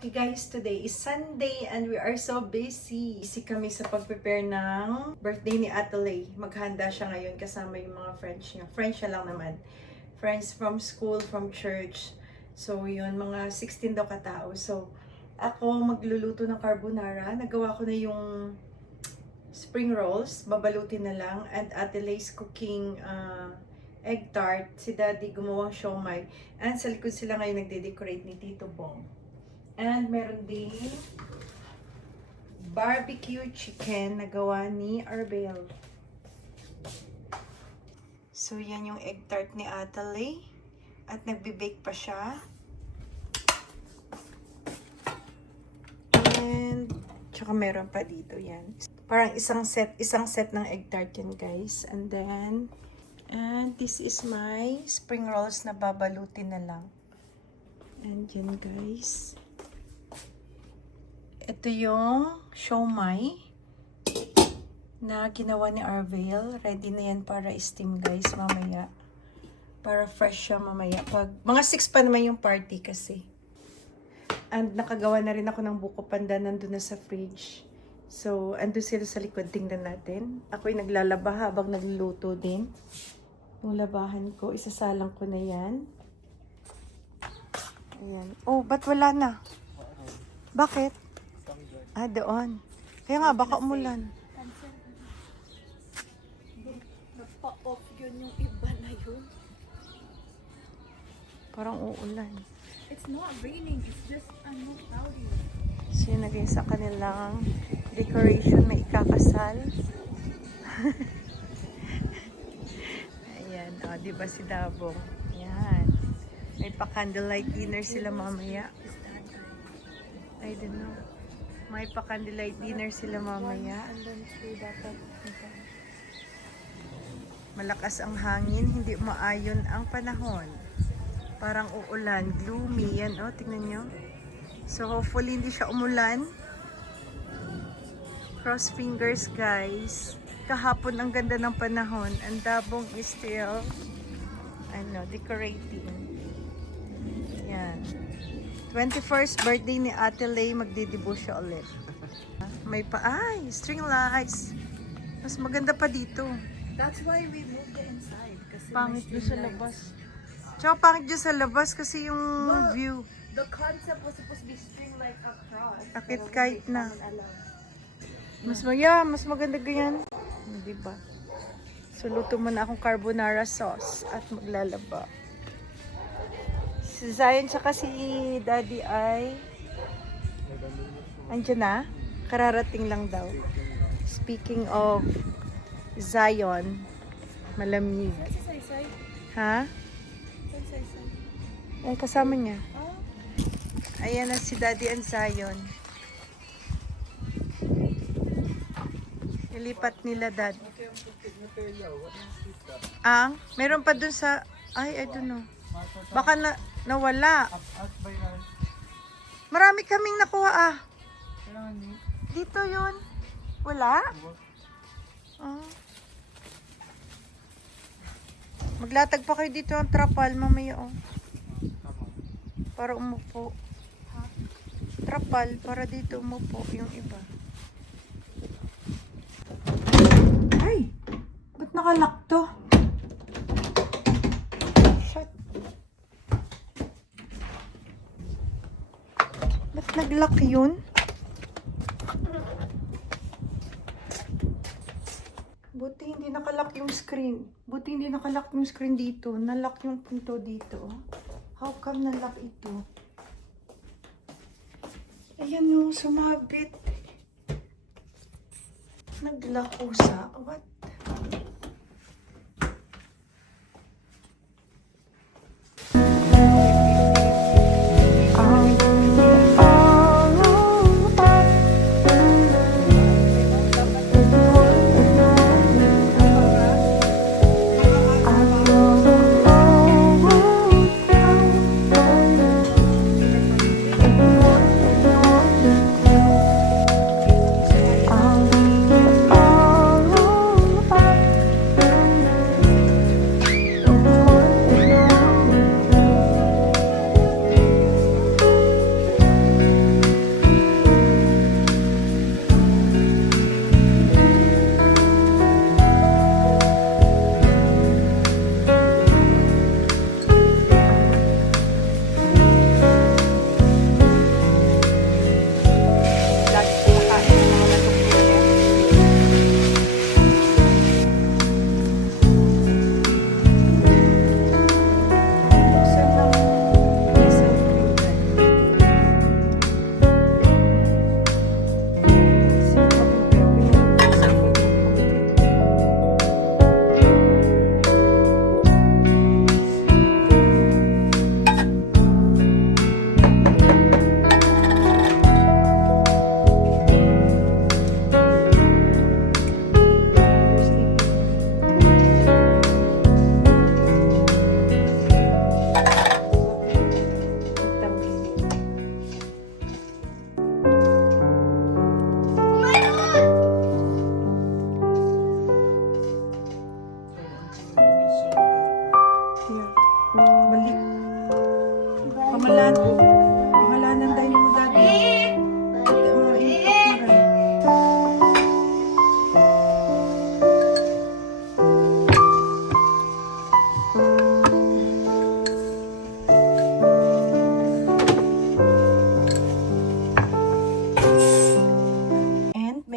Okay guys, today is Sunday and we are so busy. Busy kami sa pag-prepare ng birthday ni Atalay. Maghanda siya ngayon kasama yung mga friends niya. Friends siya lang naman. Friends from school, from church. So yun, mga 16 daw katao. So ako magluluto ng carbonara. Nagawa ko na yung spring rolls. Babalutin na lang. And Atalay's cooking egg tart. Si Daddy gumawang siomai. And sa likod sila ngayon nagde-decorate ni Tito Bong. And meron din barbecue chicken na gawa ni Arbel. So yan yung egg tart ni Atalay. At nagbe-bake pa siya. And tsaka meron pa dito yan. Parang isang set ng egg tart yan guys. And this is my spring rolls na babalutin na lang. And yan guys. Ito yung siomai na ginawa ni Arvel. Ready na yan para steam guys mamaya. Para fresh siya mamaya. Mga 6 pa naman yung party kasi. And nakagawa na rin ako ng buko pandan nandun na sa fridge. So, andun sila sa likod. Tingnan natin. Ako'y naglalaba habang nagluluto din. Yung labahan ko, isasalang ko na yan. Ayan. Oh, ba't wala na? Bakit? Ah, doon. Kaya nga, baka umulan. Nagpa-off yun yung iba na yun. Parang uulan. It's not raining, it's just cloudy. So, yun naging sa kanilang decoration, may ikakasal. Ayan, o, diba si Dabong? Ayan. May pa-candlelight dinner sila mamaya. I don't know. May pa-candlelight dinner sila mamaya. And then two dapat. Malakas ang hangin, hindi maayon ang panahon. Parang uulan, gloomy. Yan, oh, tingnan nyo. So, hopefully hindi siya umulan. Cross fingers, guys. Kahapon ang ganda ng panahon. Ang Dabong is still, decorating. Yan. 21st birthday ni Atalay, magdidibo siya ulit. May string lights. Mas maganda pa dito. That's why we moved it inside. Kasi Pangit may dyan sa string labas. lights. Tsaka pangit dyan sa labas kasi yung Well, view. The concept was supposed to be string light across. Akit pero kahit hindi na. namin alam. Mas maganda ganyan. Diba? So, luto muna akong carbonara sauce at maglalaba. Si Zion tsaka si Daddy ay andyan na. Kararating lang daw. Speaking of Zion, malamig. Saan si Saysay? Ha? Saan si Saysay? Ay, kasama niya. Oh. Ayan na si Daddy and Zion. Nilipat nila Dad. Meron pa dun sa, I don't know. Baka nawala. Marami kaming nakuha Dito yun. Wala? Maglatag pa kayo dito ng trapal mamaya para umupo. Trapal para dito umupo yung iba. Ay! Ba't nakalock to? Shut. Ba't nag-lock yun? Buti hindi nakalock yung screen. Buti hindi nakalock yung screen dito. Nalock yung pinto dito. How come nalock ito? Ayan yung sumabit. Nag-lock usa. What?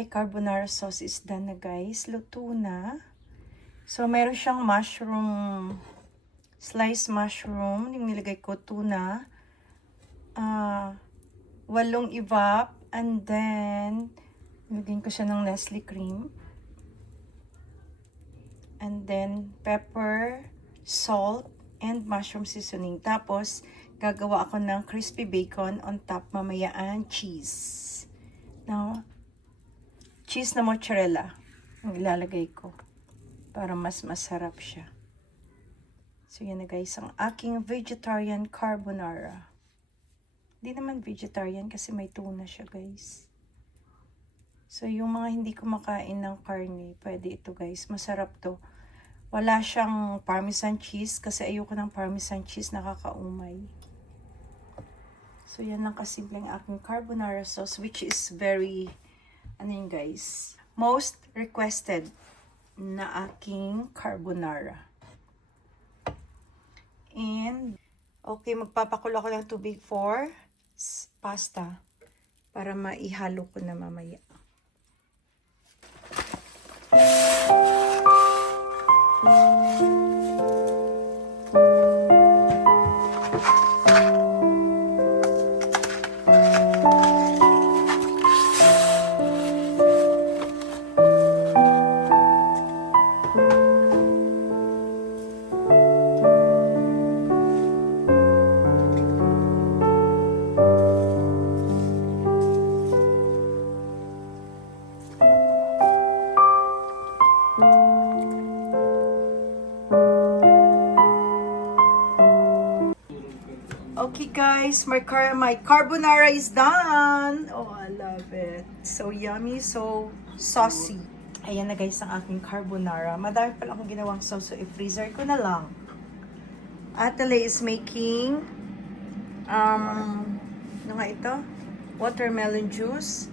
Okay, carbonara sauce is done na guys. Luto na. So, meron siyang mushroom, sliced mushroom. Yung nilagay ko, tuna. 8 evap. And then, nilagyan ko siya ng Nestle cream. And then, pepper, salt, and mushroom seasoning. Tapos, gagawa ako ng crispy bacon on top mamayaan cheese. Now, cheese na mozzarella ang ilalagay ko para mas masarap siya. So, yan na guys, ang aking vegetarian carbonara. Hindi naman vegetarian kasi may tuna siya guys. So, yung mga hindi kumakain ng karne, pwede ito guys. Masarap to. Wala siyang parmesan cheese kasi ayoko ng parmesan cheese, nakakaumay. So, yan lang kasimpleng aking carbonara sauce, which is very, ano yun guys, most requested na aking carbonara. And, okay, magpapakulo ako ng tubig for pasta para maihalo ko na mamaya. Okay guys, my carbonara is done. Oh, I love it. So yummy, so saucy. Ayan na guys ang aking carbonara. Madami pala akong ginawang sauce, so i-freezer ko na lang. Atale is making ano nga ito? Watermelon juice.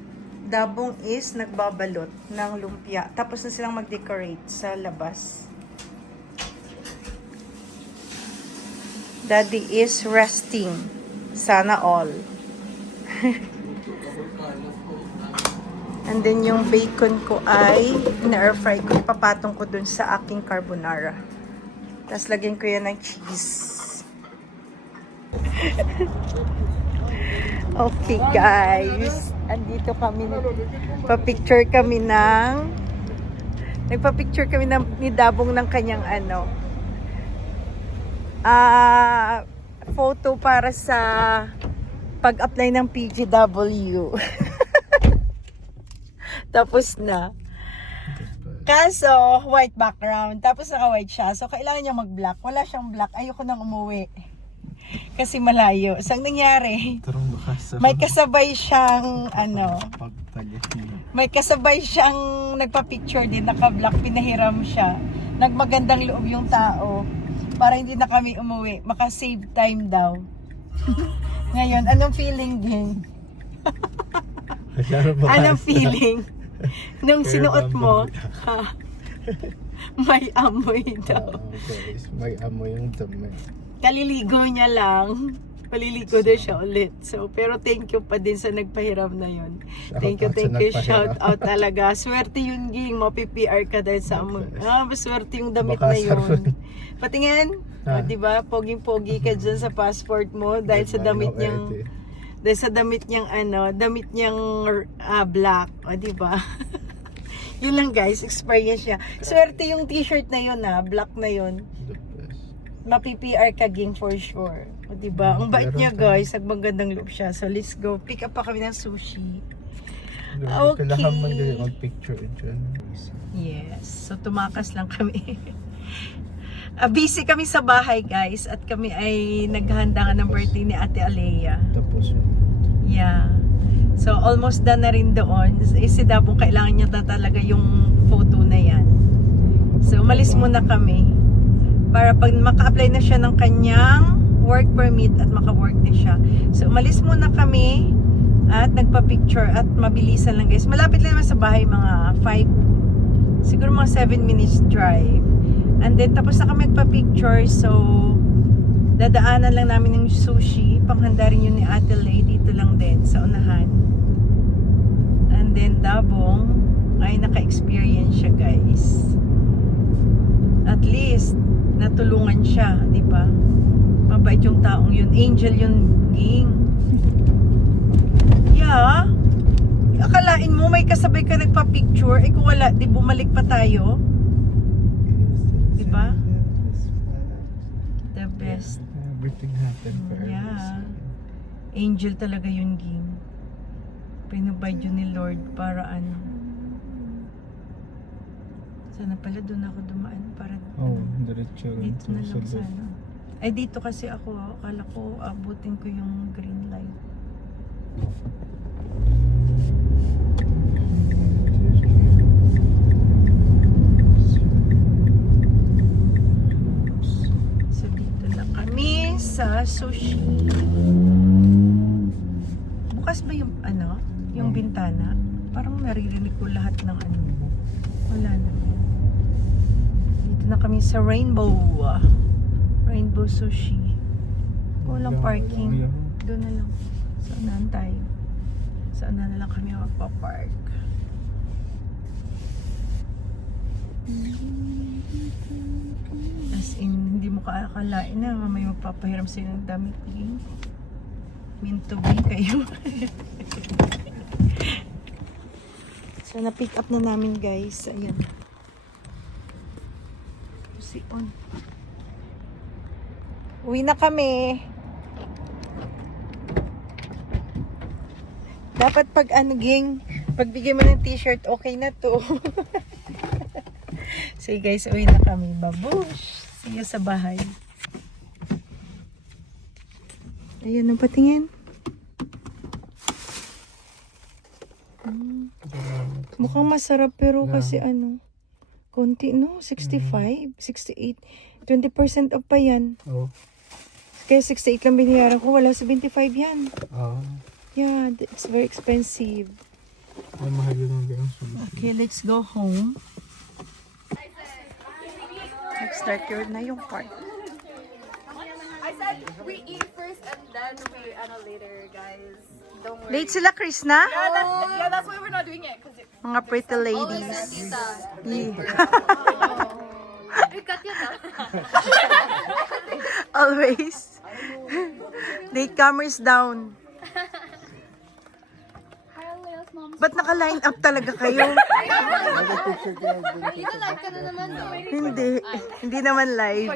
Dabong is nagbabalot ng lumpia. Tapos na silang mag-decorate sa labas. Daddy is resting. Sana all. And then yung bacon ko ay na-air fry ko. Ipapatong ko dun sa aking carbonara. Tapos lagyan ko yan ng cheese. Okay guys. Andito kami. Nagpa-picture kami ni Dabong ng kanyang photo para sa pag-apply ng PGW. Tapos na. Kaso, white background. Tapos naka-white siya. So, kailangan niya mag-black. Wala siyang black. Ayoko nang umuwi. Kasi malayo. So, ang nangyari, may kasabay siyang, may kasabay siyang nagpa-picture din. Naka-black. Pinahiram siya. Nagmagandang loob yung tao. Para hindi na kami umuwi. Maka-save time daw. Ngayon, anong feeling din? Anong feeling? Nung sinuot mo, may amoy daw. Guys, may amoy yung dami. Kaliligo niya lang. Paliligo daw siya ulit. So, pero thank you pa din sa nagpahiram na yun. Thank you. Shout out talaga. Swerte yun, Ging. Mapi-PR ka dahil sa amoy. Swerte yung damit na yun. Patingin. Diba? Poging-pogi ka dyan sa passport mo dahil sa damit niyang damit niyang black. O, diba? Yun lang guys, experience niya. Swerte yung t-shirt na yun black na yun. Mapi-PR ka, Ging, for sure. O, diba? Ang bait niya guys, magandang loob siya. So let's go. Pick up pa kami ng sushi. Okay. Kailangan mag-picture dyan. Yes. So tumakas lang kami. Busy kami sa bahay guys. At kami ay naghahanda ng birthday ni Ate Alea. Tapos yeah. So almost done na rin doon. Si Dabong kailangan niya talaga yung photo na yan. So umalis muna kami. Para pag maka-apply na siya ng kanyang work permit at maka-work na siya. So, umalis muna kami at nagpa-picture at mabilisan lang guys. Malapit lang naman sa bahay, mga 5, siguro mga 7 minutes drive. And then, tapos na kami nagpa-picture. So, dadaanan lang namin yung sushi. Panghanda rin yun ni Ate Lay. Dito lang din, sa unahan. And then, Babong ay naka-experience siya, guys. At least natulungan siya, di ba? Mabait yung taong yun. Angel yun, ging. Yeah. Akalain mo may kasabay ka nagpa-picture, kung wala, di bumalik pa tayo. Di ba? The best. Everything happened for a Yeah. reason. Angel talaga yun, ging. Pinabide yun ni Lord para ano. Sana pala doon ako dumaan para Oh, ano, diretso dito na lang sa sana. Ay dito kasi ako, akala ko abutin ko yung green light. So dito lang kami sa sushi. Bukas ba yung ano? Yung bintana? Parang naririnig ko lahat ng ano. Wala na. Dito na kami sa Rainbow. Rainbow Sushi. Walang parking. Doon na lang. Sa unahan tayo. Sa unahan na lang kami magpa-park. As in, hindi mo kaakalain na may magpapahiram sa'yo ng damit. Meant to be kayo. So, na-pick up na namin, guys. Ayan. Si On. Uwi na kami. Dapat pag ano, ging, pagbigay mo ng t-shirt, okay na to. So, guys, uwi na kami. Babush! See you sa bahay. Ayan, ang patingin. Mukhang masarap pero kasi ano, konti no, 65, 68, 20% off pa yan. Oh. Kaya 68 lang binayaran ko, wala 75 yan. Oh. Yeah, it's very expensive. Ay, mahal yun ang bilang sushi. Okay, let's go home. Start your na yung part. I said we eat first and then we later, guys. Don't worry. Late sila, Chris, na? Yeah, that's why we're not doing it. Cause Mga pretty ladies. Always. Late comers down. Ba't naka-line up talaga kayo? Hindi. Hindi naman live.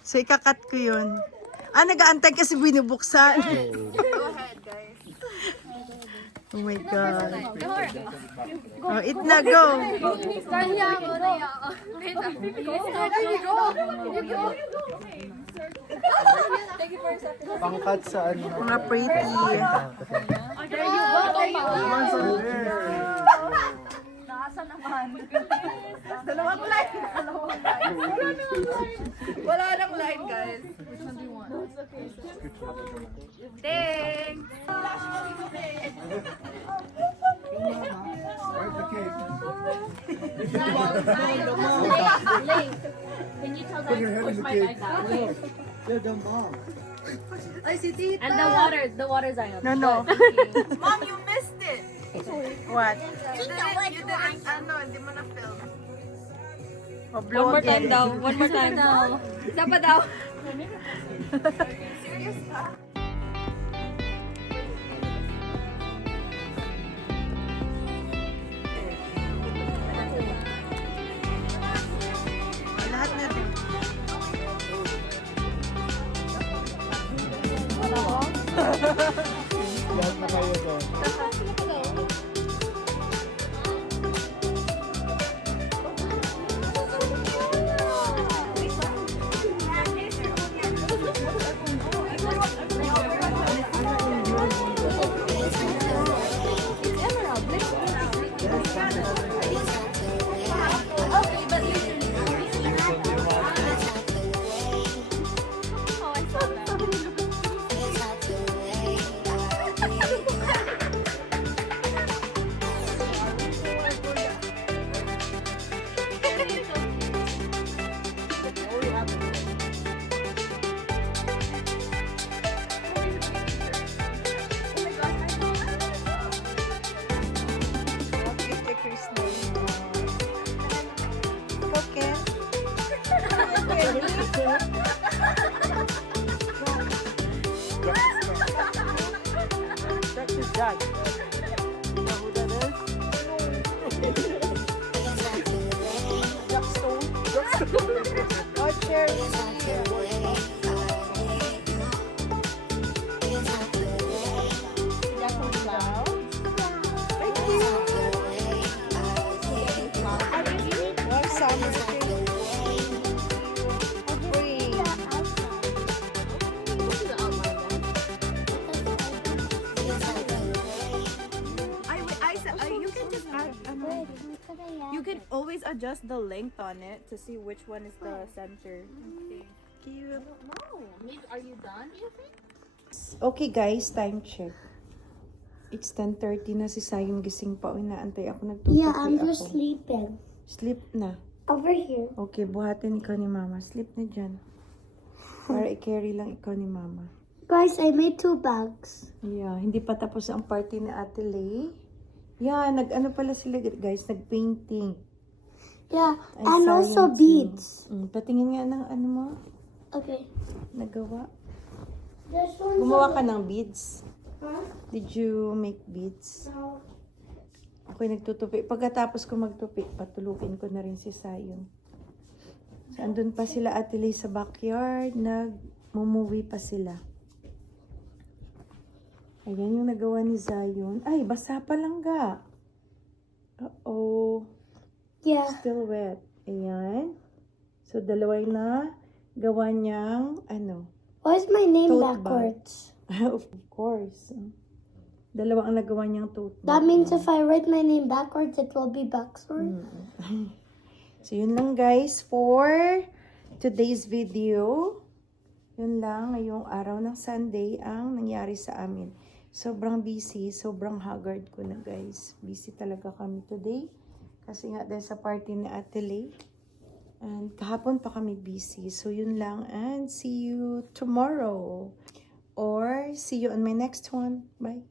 So, ikakat ko yun. Nag-aantay kasi binubuksan. go ahead, guys. Oh my God. Oh, eat na, go. Pangkat sa ano. Mga pretty. Dalawang line. Wala nang line, guys. Thanks. Can you tell them to push my bag down? Ay, si Tita. And the water, Zion. No. Mom, you missed it. What? You didn't, hindi mo na-film. Oh, blow again. One more time daw. Isa pa daw. Serious ka? Lahat na din. Lahat na kayo doon. Dad. You know who that is? Jackstone. Oh, cherry. One summer thing. Free. You can just add, you can always adjust the length on it to see which one is the center. Cute. Maybe, are you done, do you think? Okay guys, time check. It's 10:30 na, si Sayong gising pa. Inaantay ako, nagtutupi Yeah, I'm just ako. sleeping. Sleep na. Over here. Okay, buhatin ikaw ni Mama. Sleep na dyan. Para i-carry lang ikaw ni Mama. Guys, I made 2 bags. Yeah, hindi pa tapos ang party ni Ate Lay. Yeah, nag-ano pala sila guys, nag-painting. Yeah, Ay, and also sayang beads. Patingin nga ng ano mo, Okay. nagawa. This one's Gumawa ka ng beads. Huh? Did you make beads? No. Ako'y nagtutupi. Pagkatapos ko magtupi, patulukin ko na rin si Sayong. So, andun pa sila Ate Lay sa backyard. Nag-movie pa sila. Ayan yung nagawa ni Zion. Ay, basa pa lang ga. Uh-oh. Yeah. Still wet. Ayan. So, dalawa yung na gawa niyang, ano, Why is my name Tote bag. backwards? of course. Dalawa ang nagawa niyang tote bag. That means if I write my name backwards, it will be backwards. So, yun lang guys for today's video. Yun lang, ngayong araw ng Sunday ang nangyari sa amin. Sobrang busy, sobrang haggard ko na guys. Busy talaga kami today. Kasi nga dahil sa party ni Ate Lay. And kahapon pa kami busy. So yun lang and see you tomorrow. Or see you on my next one. Bye.